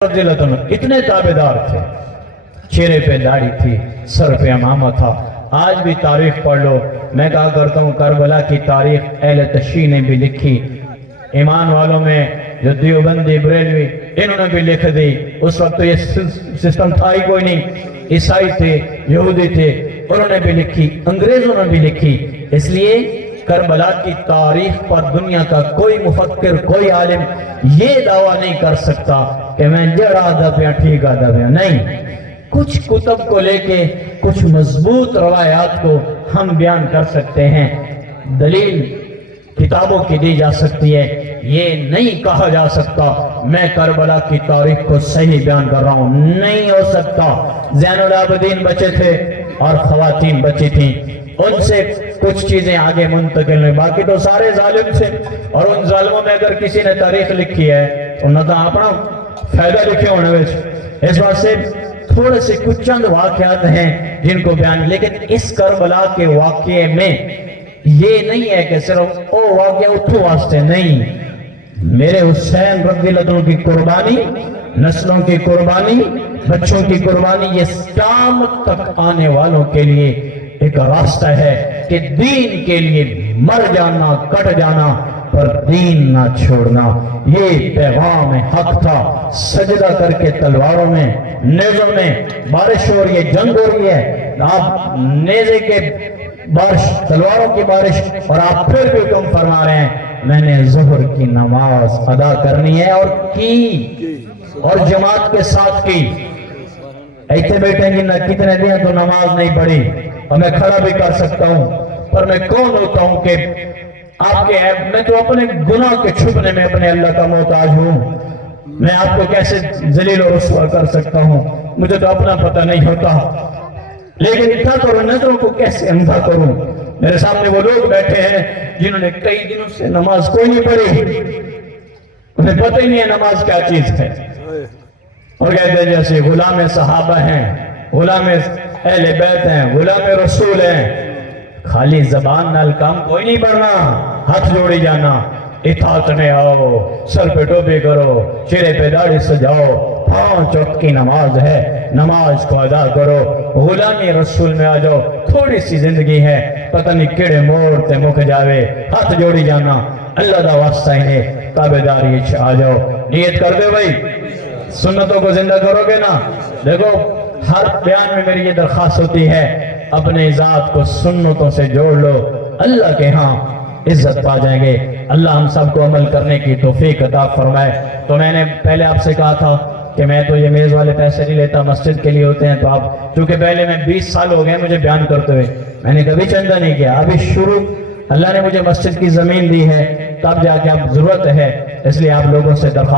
اتنے تابعدار تھے، چہرے پہ داڑھی تھی، سر پہ امامہ تھا۔ آج بھی تاریخ پڑھ لو، میں کہا کرتا ہوں کربلا کی تاریخ اہل تشیع نے بھی لکھی، ایمان والوں میں جو دیوبندی بریلوی انہوں نے بھی لکھ دی۔ اس وقت تو یہ سسٹم تھا ہی کوئی نہیں، عیسائی تھے، یہودی تھے، انہوں نے بھی لکھی، انگریزوں نے بھی لکھی۔ اس لیے کربلا کی تاریخ پر دنیا کا کوئی مفکر، کوئی عالم یہ دعویٰ نہیں کر سکتا کہ میں جڑا آدھا پیا ٹھیک آدھا پیا، نہیں۔ کچھ کتب کو لے کے کچھ مضبوط روایات کو ہم بیان کر سکتے ہیں، دلیل کتابوں کی دی جا سکتی ہے، یہ نہیں کہا جا سکتا میں کربلا کی تاریخ کو صحیح بیان کر رہا ہوں، نہیں ہو سکتا۔ زین العابدین بچے تھے اور خواتین بچی تھیں، ان سے کچھ چیزیں آگے منتقل ہوئی، باقی تو سارے ظالم تھے۔ اور ان ظالموں میں اگر کسی نے تاریخ لکھی ہے تو نہ تو اپنا فائدہ لکھے ہونے وچ، اس بات سے تھوڑے سے کچھ چند واقعات ہیں جن کو بیان، لیکن اس کربلا کے واقعے میں یہ نہیں ہے کہ صرف او واقعہ اتھو واسطے، نہیں۔ میرے حسین رضی اللہ عنہ کی قربانی، نسلوں کی قربانی، بچوں کی قربانی، یہ قیامت تک آنے والوں کے لیے ایک راستہ ہے کہ دین کے لیے مر جانا، کٹ جانا، پر دین نہ چھوڑنا۔ یہ پیغام حق تھا۔ سجدہ کر کے تلواروں میں، نیزوں میں بارش ہو رہی ہے، جنگ ہو رہی ہے، آپ نیزے کے بارش، تلواروں کی بارش، اور آپ پھر بھی حکم فرما رہے ہیں میں نے ظہر کی نماز ادا کرنی ہے، اور کی، اور جماعت کے ساتھ کی۔ ایتھے بیٹھیں گے نہ کتنے دیں تو نماز نہیں پڑھی، اور میں کھڑا بھی کر سکتا ہوں، پر میں کون ہوتا ہوں کہ آپ کے عیب، میں تو اپنے گناہ کے چھپنے میں اپنے اللہ کا محتاج ہوں۔ میں آپ کو کیسے ذلیل و رسوا کر سکتا ہوں، مجھے تو اپنا پتہ نہیں ہوتا، لیکن اتنا کروں، نظروں کو کیسے اندھا کروں۔ میرے سامنے وہ لوگ بیٹھے ہیں جنہوں نے کئی دنوں سے نماز کوئی نہیں پڑھی، انہیں پتہ ہی نہیں ہے نماز کیا چیز ہے، اور کہتے ہیں جیسے غلام صحابہ ہیں، غلام اہل بیت ہیں، غلام رسول ہیں، خالی زبان نال کام کوئی نہیں پڑھنا، ہاتھ جوڑی جانا، اطاعت میں آؤ، سر پہ ٹوپی کرو، چہرے پہ داڑھی سجاؤ، 5 وقت کی نماز ہے، نماز کو ادا کرو، غلامی رسول میں آ جاؤ، تھوڑی سی زندگی ہے، پتہ نہیں کیڑے موڑ تے مک جاوے، ہاتھ جوڑی جانا، اللہ دا واسطہ انہیں تابعداری آ جاؤ۔ نیت کر دے بھائی، سنتوں کو زندہ کرو گے نا۔ دیکھو ہر بیان میں میری یہ درخواست ہوتی ہے، اپنے ذات کو سنتوں سے جوڑ لو، اللہ کے ہاں عزت پا جائیں گے۔ اللہ ہم سب کو عمل کرنے کی توفیق عطا فرمائے۔ تو میں نے پہلے آپ سے کہا تھا کہ میں تو یہ میز والے پیسے نہیں لیتا، مسجد کے لیے ہوتے ہیں، تو آپ چونکہ پہلے میں 20 سال ہو گئے مجھے بیان کرتے ہوئے، میں نے کبھی چندہ نہیں کیا، ابھی شروع اللہ نے مجھے مسجد کی زمین دی ہے، تب جا کے اب ضرورت ہے، اس لیے آپ لوگوں سے درخواست